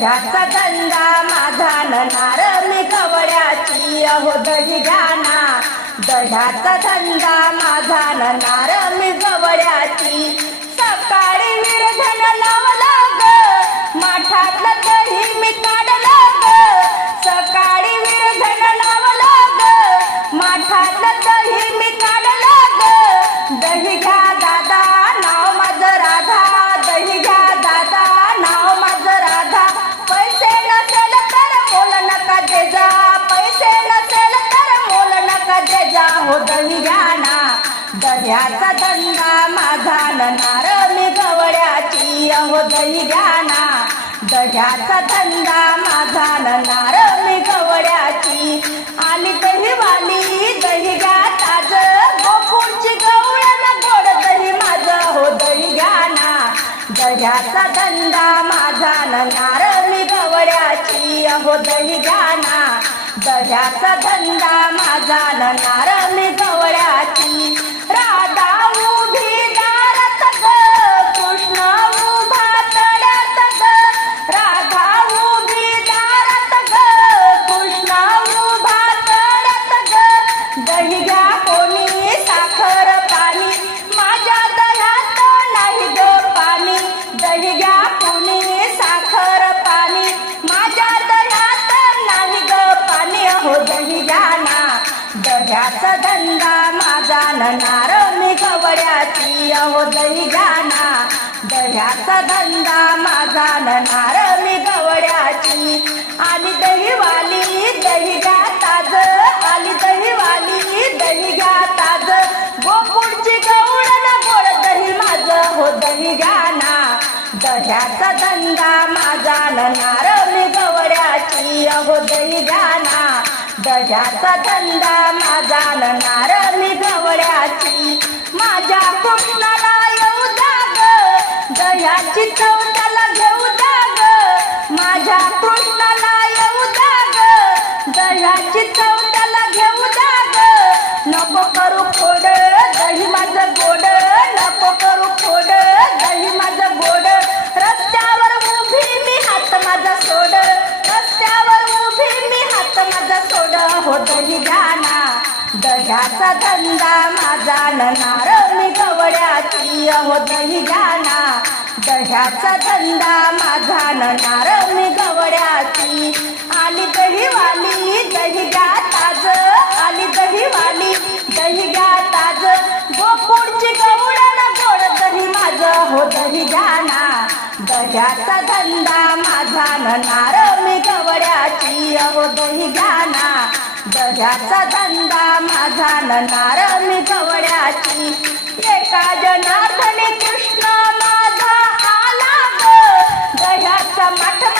दह्याचा धंदा माझा नणार मी कवड्याची अहो दही गाणा दह्याचा धंदा माझा नणार मी कवड्याची. सकाळी निर्धन लावा दे जा हो दही दह्याचा धंदा माझा नणार मी गवड्याची अहो दही घ्या दह्याचा धंदा माझा नणार मी गवड्याची आली दही वाली दही घ्या ताज. गोकुळची गवळण गोड दही माझं. हो दही घ्या दह्याचा धंदा माझा नणार मी गवड्याची अहो दही दह्याचा धंदा माझा नणार गवळ्याची राधा दह्याचा धंदा माझा नणार मी कवड्याची अहो दही घ्या दह्याचा धंदा माझा नणार मी कवड्याची. आली दहीवाली दही घ्या ताज. आली दहीवाली दही घ्या ताज. गोकुळची ना गोड दही माझं हो दही घ्या ना. दह्याचा धंदा माझा नणार मी कवड्याची अहो दही घ्या ना दह्याचा धंदा माझा नणार मी गवळ्याची माझ्या कृष्णाला येऊ दाग दह्याची चौदाला घेऊ दाग. माझ्या कृष्णाला येऊ दाग दह्याची चौदाला घेऊ दाग. नको करू खोड दही माझा मी गवड्याची. आली दही वाली दही द्या ताज. आली दही वाली दही द्या ताज. गोकुळची गवळण गोड दही माझ. हो दही गाना दह्याचा धंदा माझा नणार मी गवड्याची. हो दही गाना दह्याचा धंदा माझा नणार मी गवड्याची. एका जनार्दने कृष्ण ग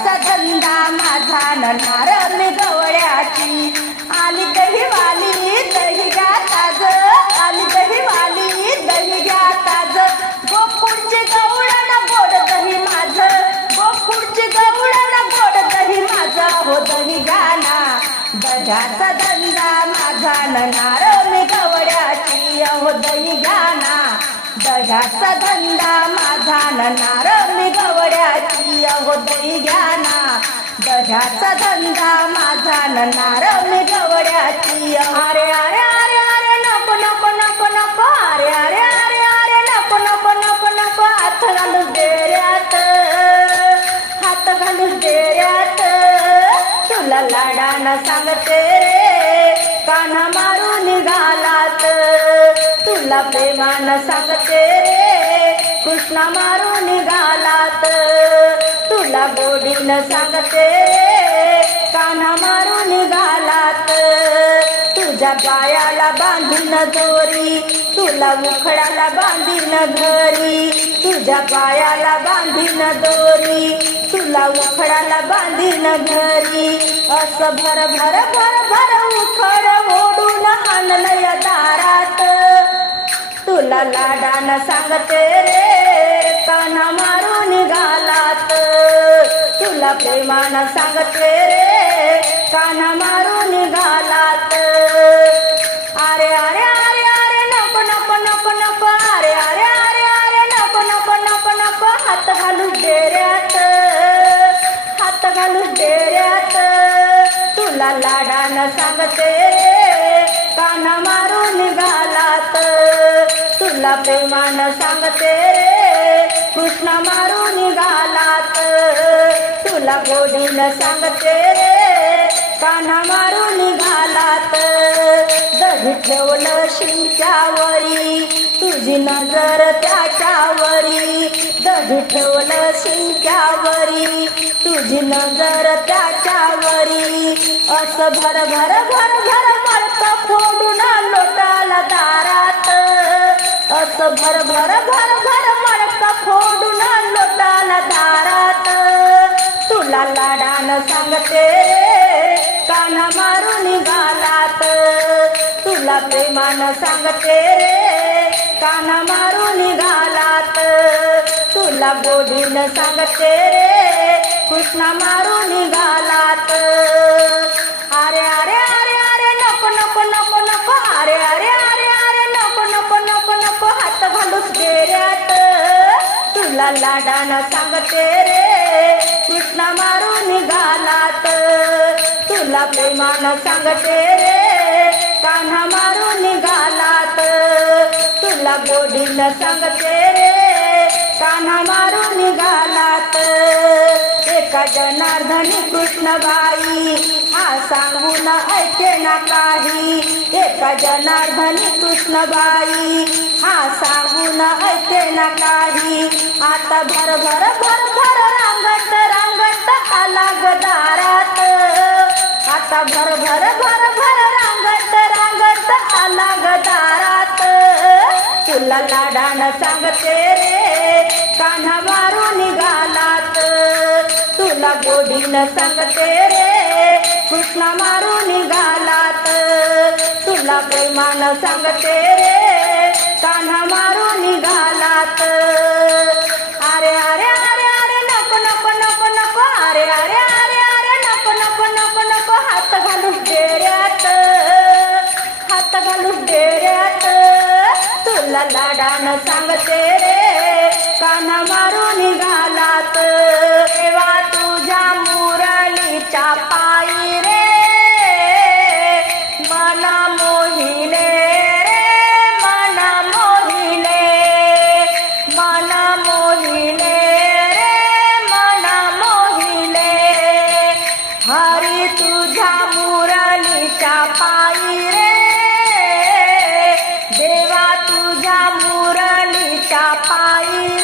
दह्याचा धंदा माझा नणार मी गवळ्याची आली दही वाली दही घ्या ताज. आली दही वाली दही घ्या ताज. गोकुळची गवळण गोड दही माझं. गोकुळची गवळण गोड दही माझ. हो दही गाना दह्याचा धंदा माझा नणार मी गवळ्याची हो दही गाना दह्याचा धंदा माझा नणार मी गवड्याची अहो दही घ्याना दह्याचा धंदा माझा नणार मी गवड्याची. अरे अरे अरे अरे नको नको नको नको. अरे अरे अरे अरे नको नको नको नको. हात घालू देऱ्यात हात घालू देऱ्यात तुला लाडानं सांगते रे. काना मारून निघाला तुला प्रेमान सांगते रे. कृष्णा मारून निघालात. तुला गोडीनं सांगते रे. कान्हा मारून निघालात. तुझ्या पायाला बांधून दोरी. तुला मुखडाला बांधीन घरी. तुझ्या पायाला बांधीन दोरी. तुला उखडाला बांधीन घरी. असं भर भर भर भर उखड ओढून आणलंय दारात. तुला लाडानं सांगते रे काना मारून निघालात तुला प्रेमानं सांगते रे काना मारून निघालात अरे अरे अरे अरे नको नको नको नको अरे अरे अरे अरे नको नको नको नको हात घालू डेऱ्यात. हात घालू डेऱ्यात. तुला लाडानं सांगते रे काना मारून निघालात तुला प्रेमान सांगते रे. कृष्ण मारून निघालात. तुला गोडीनं सांगते रे. कान्हा मारून निघालात. दही ठेवलं शिंक्यावरी तुझी नजर त्याच्यावरी. दही ठेवलं शिंक्यावरी तुझी नजर त्याच्यावरी. असं भर भर भर भर मळत फोडून लोटाला दारात. असं भर भर भर भर मळत फोडून लोटाला दारात. तुला लाडानं सांगते काना मारून निघालात तुला प्रेमान सांगते रे काना मारून निघालात तुला गोडीन सांगते रे कृष्णा मारून निघालात लाडानं सांगते रे. कृष्णा मारून निघालात तुला प्रेमान सांगते रे. कान्हा मारून निघालात तुला गोडीनं सांगते रे. कान्हा मारून निघालात एका जनार्दनी कृष्णबाई? हा सांगून ऐके ना काही. एका जनार्दनी कृष्णबाई? हा सांगून ऐके ना काही. आता भर भर भर भर रांगत रांगत आला गदारात आता भर भर भर भर रांगत रांगत आला गदारात तुला लाडानं सांगते रे कान्हा मारून निघालात. तुला गोडीनं सांगते रे. कृष्णा मारून निघालात. तुला प्रेमानं सांगते रे. कान्हा मारून निघालात. अरे अरे अरे अरे नको नको नको नको. अरे अरे अरे अरे नको नको नको नको. हात घालून डेऱ्यात हात घालून डेऱ्यात तुला लाडानं सांगते रे. कान्हा मारून निघालात. मुरलीच्या पायी रे मना मोहिले रे मना मोहिले मना मोहिले रे मना मोहिले. हरी तुझ्या मुरलीच्या पायी रे देवा तुझ्या मुरलीच्या पायी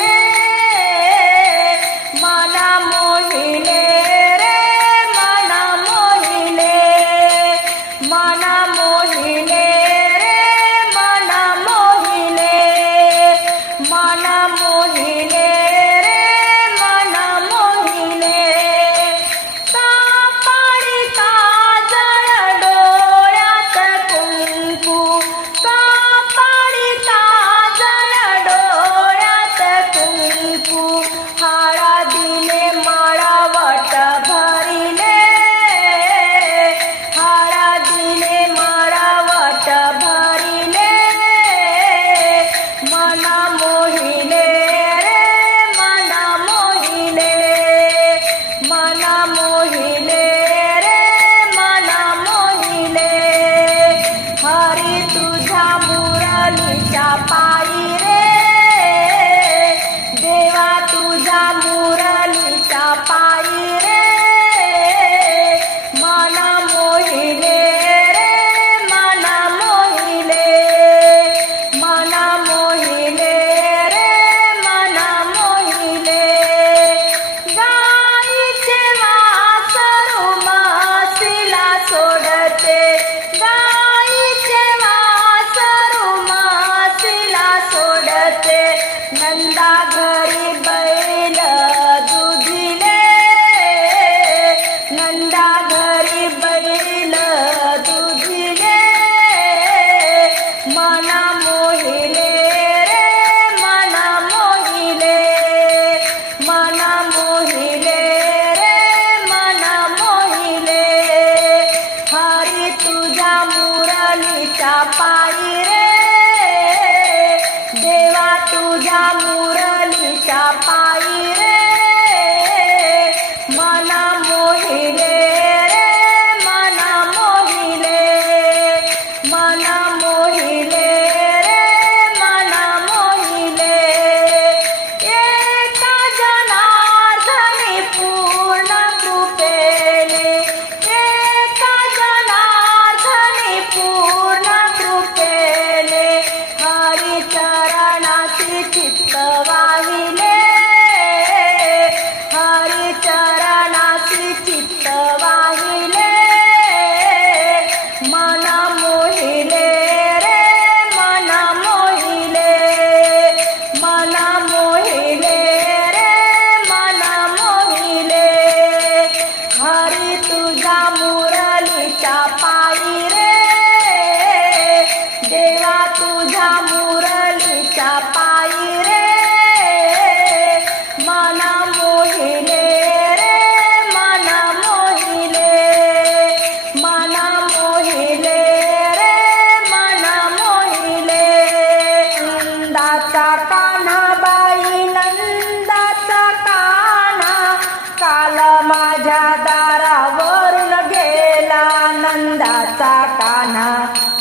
काना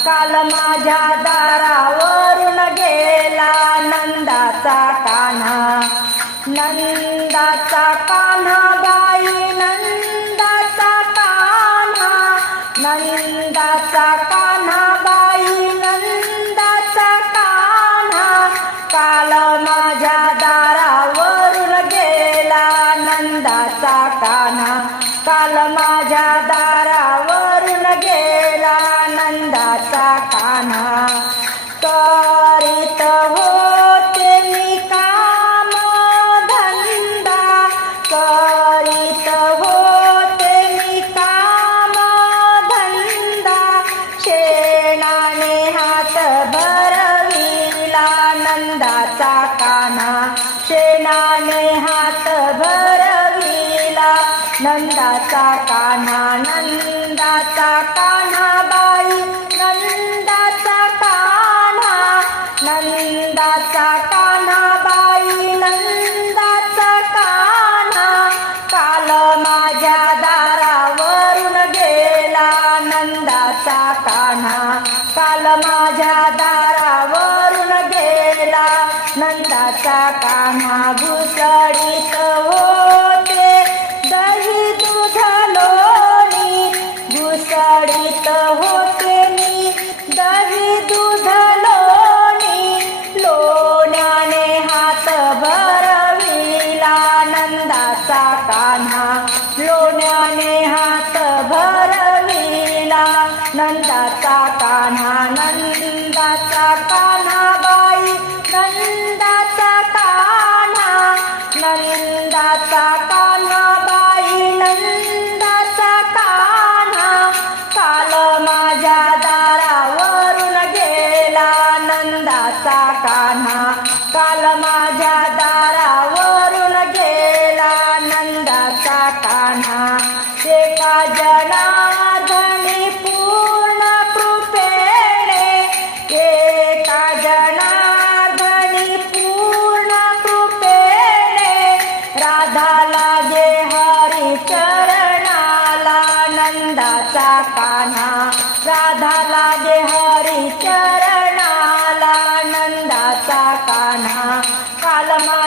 काल माझ्या दारावर शेनाने हात भरविला नंदाचा काना नंद La ಕಾಲ ಮಾ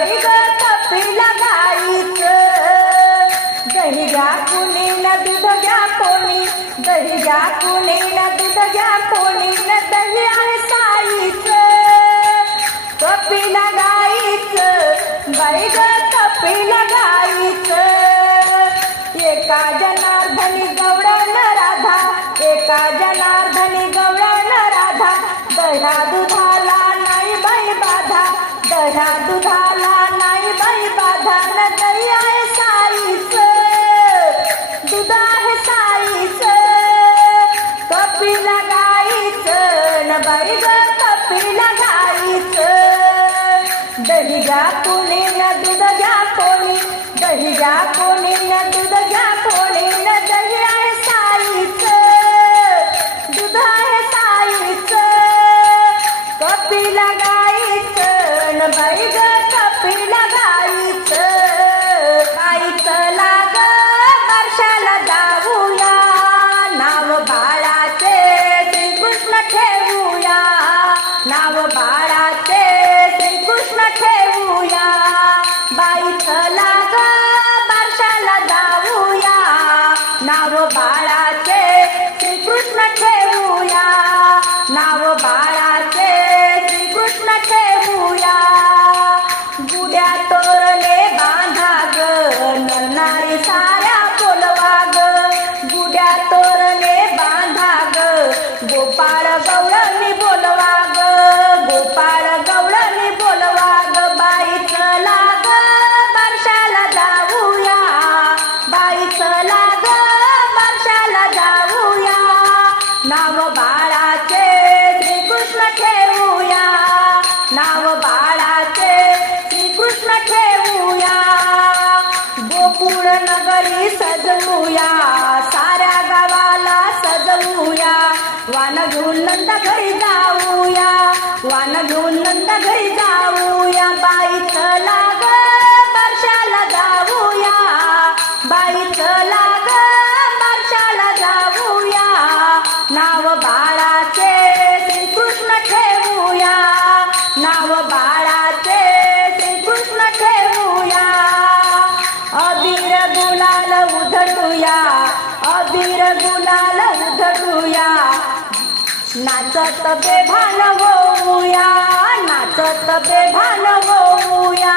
तरी कपिला गाईच. दही घ्या कुणी ना दूध घ्या कोणी दही घ्या कुणी न दूध घ्या कोणी ना दही बेभान होऊया नाचत बेभान होऊया